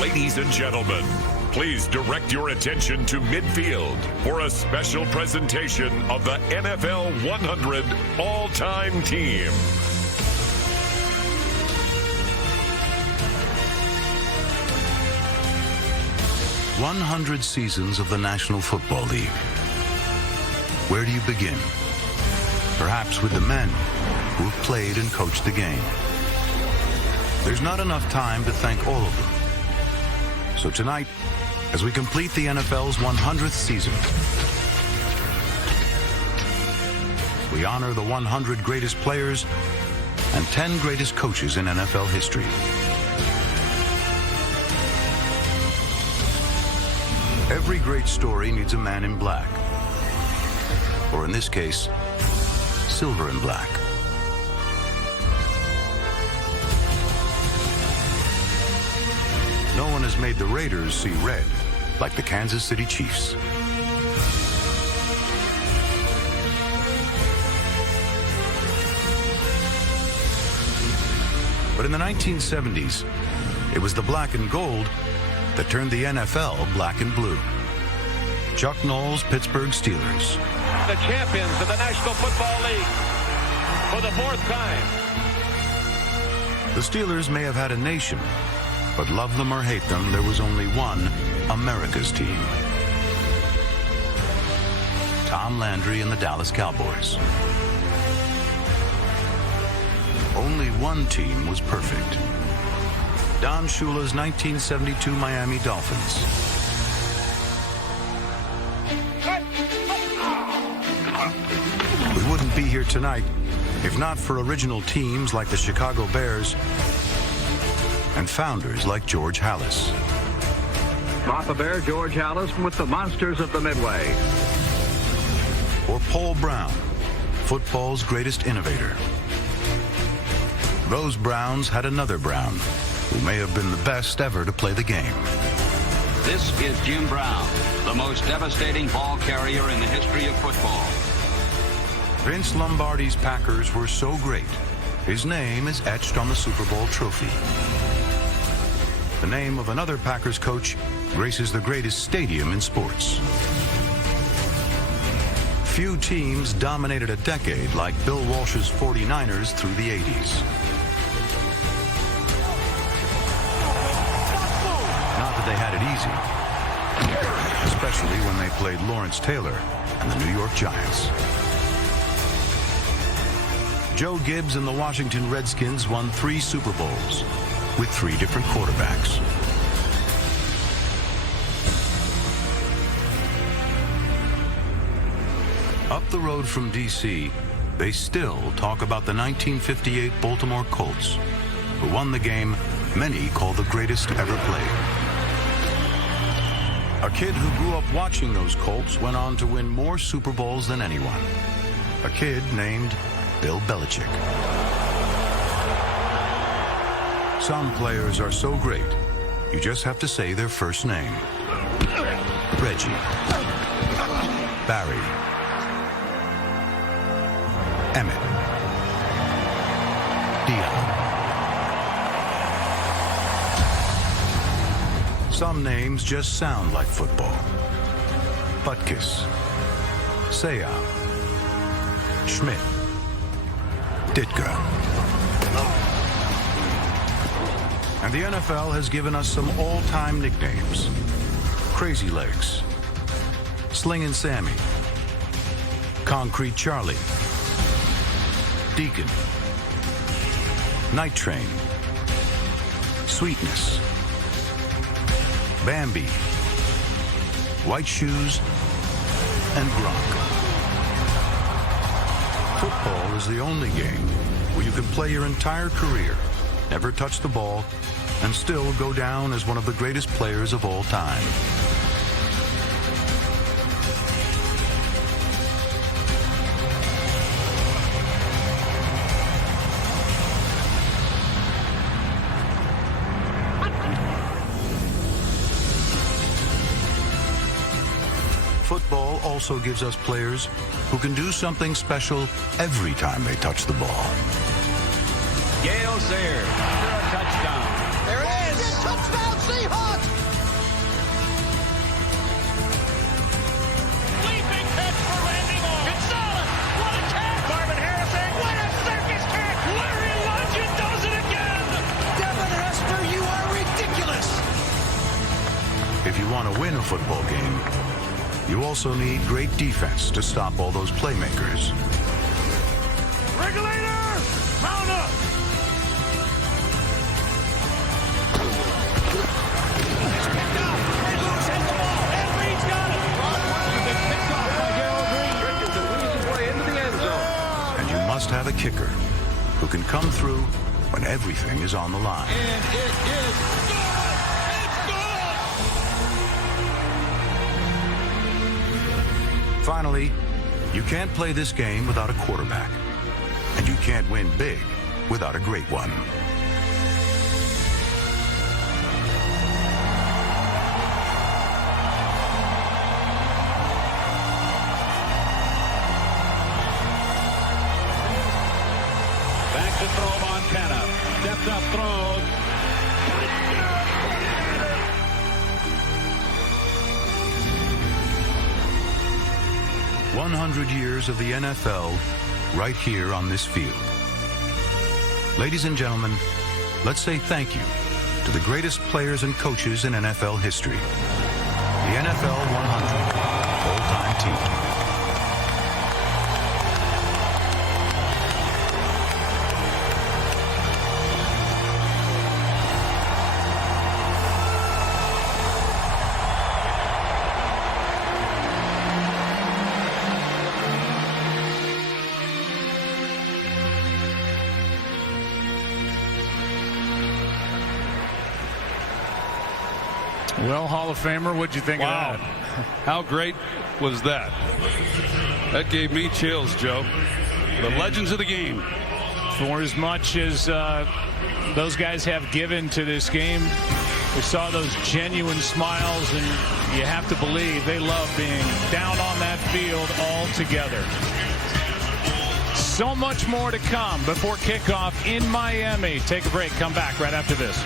Ladies and gentlemen, please direct your attention to midfield for a special presentation of the NFL 100 All-Time Team. "100 seasons of the National Football League." Where do you begin? Perhaps with the men who have played and coached the game. There's not enough time to thank all of them. So tonight, as we complete the NFL's 100th season, we honor the 100 greatest players and 10 greatest coaches in NFL history. Every great story needs a man in black, or in this case, silver and black. No one has made the Raiders see red like the Kansas City Chiefs. But in the 1970s, it was the black and gold that turned the NFL black and blue. Chuck Noll's Pittsburgh Steelers. The champions of the National Football League for the 4th time. The Steelers may have had a nation, but love them or hate them, there was only one America's team. Tom Landry and the Dallas Cowboys. Only one team was perfect. Don Shula's 1972 Miami Dolphins. We wouldn't be here tonight if not for original teams like the Chicago Bears and founders like George Halas. Papa Bear George Halas with the Monsters of the Midway. Or Paul Brown, football's greatest innovator. Those Browns had another Brown, who may have been the best ever to play the game. This is Jim Brown, the most devastating ball carrier in the history of football. Vince Lombardi's Packers were so great, his name is etched on the Super Bowl trophy. The name of another Packers coach graces the greatest stadium in sports. Few teams dominated a decade like Bill Walsh's 49ers through the 80s. Not that they had it easy, especially when they played Lawrence Taylor and the New York Giants. Joe Gibbs and the Washington Redskins won 3 Super Bowls with 3 different quarterbacks. Up the road from D.C., they still talk about the 1958 Baltimore Colts, who won the game many call the greatest ever played. A kid who grew up watching those Colts went on to win more Super Bowls than anyone. A kid named Bill Belichick. Some players are so great, you just have to say their first name. Reggie. Barry. Emmett. Dion. Some names just sound like football. Butkus. Seau. Schmidt. Ditka. And the NFL has given us some all-time nicknames. Crazy Legs. Slingin' Sammy. Concrete Charlie. Deacon. Night Train. Sweetness. Bambi. White Shoes. And Gronk. Football is the only game where you can play your entire career, never touch the ball, and still go down as one of the greatest players of all time. Football also gives us players who can do something special every time they touch the ball. Gale Sayers for a touchdown. There it is. Touchdown, Seahawks! Leaping catch for Randy Moss. Gonzalez, what a catch! Marvin Harrison, what a circus catch! Larry Lungeon does it again! Devin Hesper, you are ridiculous! If you want to win a football game, you also need great defense to stop all those playmakers. Regulator, mount up! And you must have a kicker who can come through when everything is on the line. And it is good! It's good! Finally, you can't play this game without a quarterback. And you can't win big without a great one. Back to throw Montana. Stepped up, throws. 100 years of the NFL right here on this field. Ladies and gentlemen, let's say thank you to the greatest players and coaches in NFL history. The NFL 100 All-Time Team. Well, Hall of Famer, what'd you think of that? How great was that? That gave me chills, Joe. The legends of the game. For as much as those guys have given to this game, we saw those genuine smiles, and you have to believe they love being down on that field all together. So much more to come before kickoff in Miami. Take a break. Come back right after this.